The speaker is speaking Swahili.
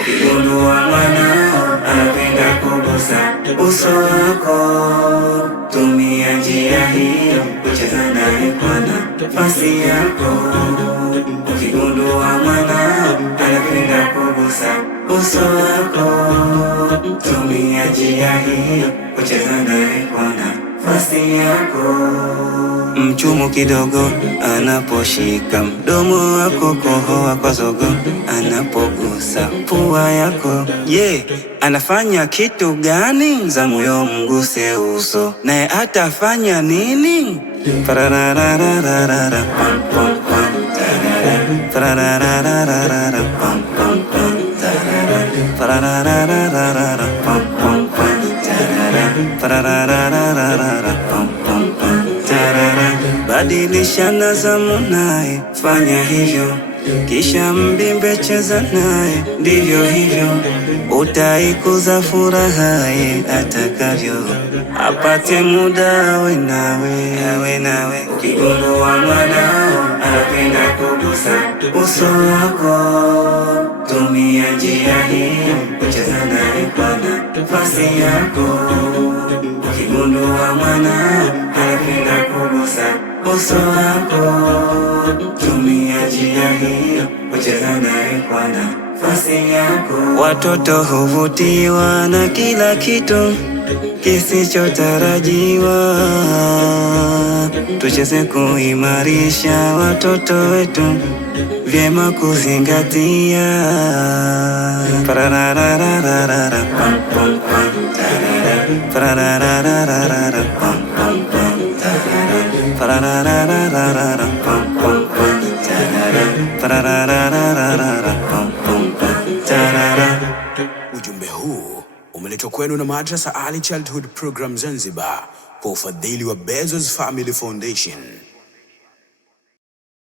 Ukigundua mwanao anapenda kugusa uso wako, tumia njia hiyo kucheza naye kwa nafasi yako. Ukigundua mwanao anapenda kugusa uso wako, tumia njia hiyo kucheza naye kwa nafasi yako. Mchumu kidogo anaposhika mdomo wako, kohoa kwa zogo anapogusa pua yako. Anafanya kitu gani? Za moyo mguse uso, naye atafanya nini? Parararararara pam pam pam tarara, parararararara pam pam pam tarara, parararararara pam pam pam tarara, parararararara pam pam pam tarara. Badilishana zamu naye, fanya hivyo, kisha mbimbe cheza naye, ndivyo hivyo utaikuza furaha ye atakavyo, apate muda awe nawe. Ukigundua mwanao anapenda kugusa uso wako, tumia njia hiyo kucheza naye kwa nafasi yako. Ukigundua mwanao anapenda kugusa uso wako, tumia njia hiyo kucheza naye kwa nafasi yako. Watoto huvutiwa na kila kitu kisichotarajiwa, tucheze kuimarisha watoto wetu, vyema kuzingatia. Parararararara pam pam pam tarara, parararararara pam pam pam tarara, parararararara pam pam pam tarara, parararararara pam pam pam tarara. Ujumbe huu umeletwa kwenu na Madrasa Early Childhood Program Zanzibar kwa ufadhili wa Bezos Family Foundation.